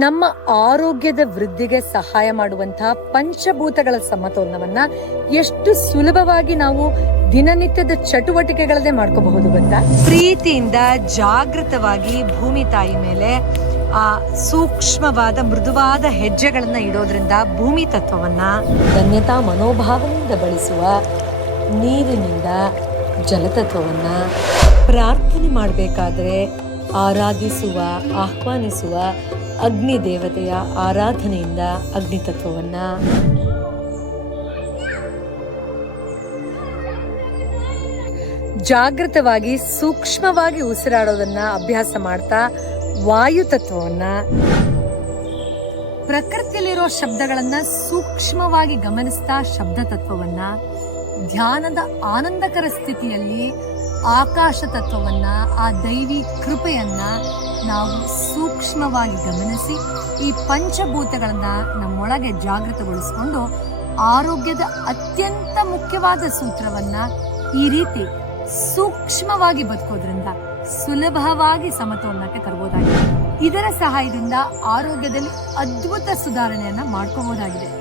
ನಮ್ಮ ಆರೋಗ್ಯದ ವೃದ್ಧಿಗೆ ಸಹಾಯ ಮಾಡುವಂತಹ ಪಂಚಭೂತಗಳ ಸಮತೋಲನವನ್ನ ಎಷ್ಟು ಸುಲಭವಾಗಿ ನಾವು ದಿನನಿತ್ಯದ ಚಟುವಟಿಕೆಗಳನ್ನೇ ಮಾಡ್ಕೋಬಹುದು ಗೊತ್ತಾ? ಪ್ರೀತಿಯಿಂದ ಜಾಗೃತವಾಗಿ ಭೂಮಿ ತಾಯಿ ಮೇಲೆ ಆ ಸೂಕ್ಷ್ಮವಾದ, ಮೃದುವಾದ ಹೆಜ್ಜೆಗಳನ್ನ ಇಡೋದ್ರಿಂದ ಭೂಮಿ ತತ್ವವನ್ನ ಧನ್ಯತಾ ಮನೋಭಾವದಿಂದ ಬಳಸುವ ನೀರಿನಿಂದ ಜಲತತ್ವವನ್ನ ಪ್ರಾರ್ಥನೆ ಮಾಡಬೇಕಾದ್ರೆ ಆರಾಧಿಸುವ, ಆಹ್ವಾನಿಸುವ ಅಗ್ನಿ ದೇವತೆಯ ಆರಾಧನೆಯಿಂದ ಅಗ್ನಿ ತತ್ವವನ್ನ ಜಾಗೃತವಾಗಿ, ಸೂಕ್ಷ್ಮವಾಗಿ ಉಸಿರಾಡೋದನ್ನ ಅಭ್ಯಾಸ ಮಾಡ್ತಾ ವಾಯು ತತ್ವವನ್ನ. ಪ್ರಕೃತಿಯಲ್ಲಿರೋ ಶಬ್ದಗಳನ್ನ ಸೂಕ್ಷ್ಮವಾಗಿ ಗಮನಿಸ್ತಾ ಶಬ್ದ ತತ್ವವನ್ನ. ಧ್ಯಾನದ ಆನಂದಕರ ಸ್ಥಿತಿಯಲ್ಲಿ ಆಕಾಶ ತತ್ವವನ್ನ ಆ ದೈವಿ ಕೃಪೆಯನ್ನ ನಾವು ಸೂಕ್ಷ್ಮವಾಗಿ ಗಮನಿಸಿ, ಈ ಪಂಚಭೂತಗಳನ್ನ ನಮ್ಮೊಳಗೆ ಜಾಗೃತಗೊಳಿಸಿಕೊಂಡು ಆರೋಗ್ಯದ ಅತ್ಯಂತ ಮುಖ್ಯವಾದ ಸೂತ್ರವನ್ನ ಈ ರೀತಿ ಸೂಕ್ಷ್ಮವಾಗಿ ಬದುಕೋದ್ರಿಂದ ಸುಲಭವಾಗಿ ಸಮತೋಲನಕ್ಕೆ ತರಬಹುದಾಗಿದೆ ಇದರ ಸಹಾಯದಿಂದ ಆರೋಗ್ಯದಲ್ಲಿ ಅದ್ಭುತ ಸುಧಾರಣೆಯನ್ನ ಮಾಡ್ಕೋಬಹುದಾಗಿದೆ